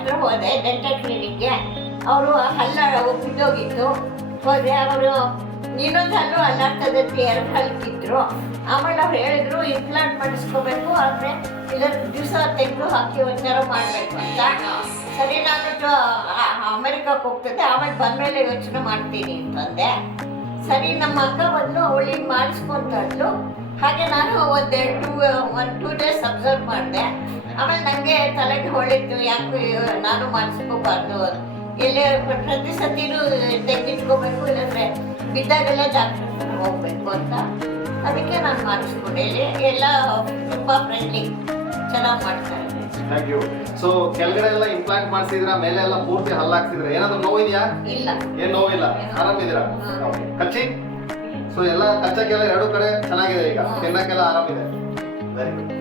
ಹತ್ರ ಹೋದೆ ಡೆಂಟಲ್ ಕ್ಲಿನಿಕ್ಗೆ. ಅವರು ಹಲ್ಲ ಬಿದ್ದೋಗಿತ್ತು. ಹೋದೆ, ಅವರು ಇನ್ನೊಂದು ಹಲ್ಲು ಹಲ್ಲಾಗ್ತದಂತೆ 2 ಹಲ್ಕಿದ್ರು. ಆಮೇಲೆ ಅವ್ರು ಹೇಳಿದ್ರು ಇಂಪ್ಲಾಂಟ್ ಮಾಡಿಸ್ಕೋಬೇಕು, ಆದರೆ ಇದರ ದಿವಸ ತೆಗೆದು ಹಾಕಿ ಒಂಥರ ಮಾಡಬೇಕು ಅಂತ. ಸರಿ, ನಾನು ಅಮೆರಿಕಕ್ಕೆ ಹೋಗ್ತದೆ, ಆಮೇಲೆ ಬಂದಮೇಲೆ ಯೋಚನೆ ಮಾಡ್ತೀನಿ ಅಂತಂದೆ. ಸರಿ, ನಮ್ಮ ಅಕ್ಕ ಬಂದು ಅವಳಿಗೆ ಮಾಡಿಸ್ಕೊಂತಂದ್ಲು. ಹಾಗೆ ನಾನು ಒಂದು 2 ಡೇಸ್ ಅಬ್ಸರ್ವ್ ಮಾಡಿದೆ. ಆಮೇಲೆ ನನಗೆ ತಲೆಗೆ ಹೊಳಿತು, ಯಾಕೆ ನಾನು ಮಾಡಿಸ್ಕೋಬಾರ್ದು, ಎಲ್ಲೇ ಪ್ರತಿ ಸತಿನೂ ತೆಗೆದಿಟ್ಕೋಬೇಕು, ಇಲ್ಲಾಂದರೆ ಬಿದ್ದಾಗೆಲ್ಲ ಡಾಕ್ಟರ್ ಹೋಗ್ಬೇಕು ಅಂತ. ಅದಕ್ಕೆ ನಾನು ಮಾಡಿಸ್ಕೊಂಡೆ. ಎಲ್ಲ ತುಂಬ ಫ್ರೆಂಡ್ಲಿ, ಚೆನ್ನಾಗಿ ಮಾಡ್ತಾರೆ. Thank you. ಸೊ ಕೆಳಗಡೆ ಎಲ್ಲ ಇಂಪ್ಲಾಂಟ್ ಮಾಡಿಸಿದ್ರ, ಮೇಲೆ ಎಲ್ಲ ಪೂರ್ತಿ ಹಲ್ಲಾಕ್ಸಿದ್ರ, ಏನಾದ್ರು ನೋವಿದೆಯಾ? ಇಲ್ಲ, ಏನ್ ನೋವಿಲ್ಲ, ಆರಾಮಿದ್ದೀರಾ? ಕಚ್ಚಿ ಸೊ ಎಲ್ಲ ಕಚ್ಚಕ್ಕೆಲ್ಲ 2 ಕಡೆ ಚೆನ್ನಾಗಿದೆ, ಈಗ ತಿನ್ನಕ್ಕೆಲ್ಲ ಆರಾಮಿದೆ. Very good.